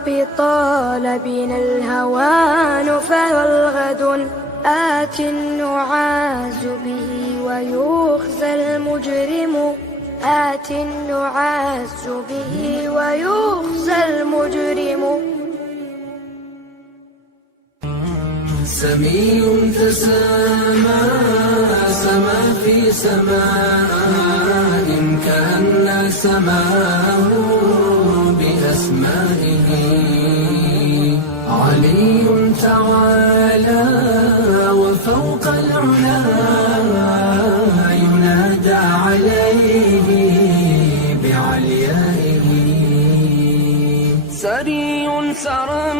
رب طال بنا الهوان فالغد آت النعاس به ويخزى المجرم آت النعاس به ويخزى المجرم سمي تسامى سما في سماء كأن سماه بأسمائه علي تعالى وفوق العلا ينادى عليه بعليائه سري سرى